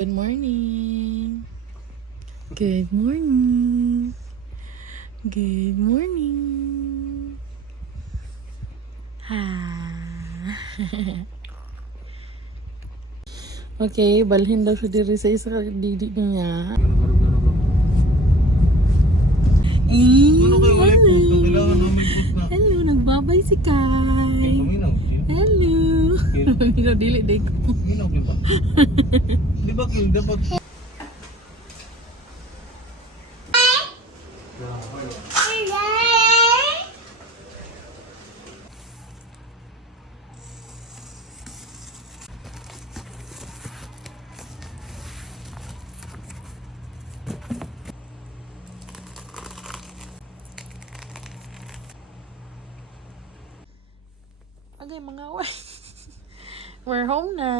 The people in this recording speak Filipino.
Good morning. Good morning. Good morning. Ha. Okay, balhin daw siya diri sa isa ka didi niya. Ano kayo ulit po? Kailangan namin po na. Hello, nagbabay si Kai. Kuminaw. Hello. Minaw dili day ko. Kuminaw din ba? Di ba Kim, dapat... Okay, mga way. We're home na.